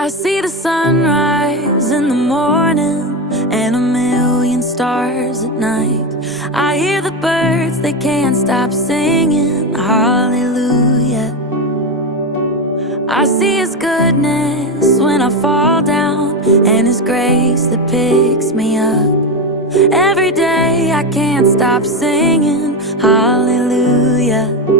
I see the sunrise in the morning and a million stars at night. I hear the birds, they can't stop singing hallelujah. I see His goodness when I fall down, and His grace that picks me up. Every day I can't stop singing hallelujah.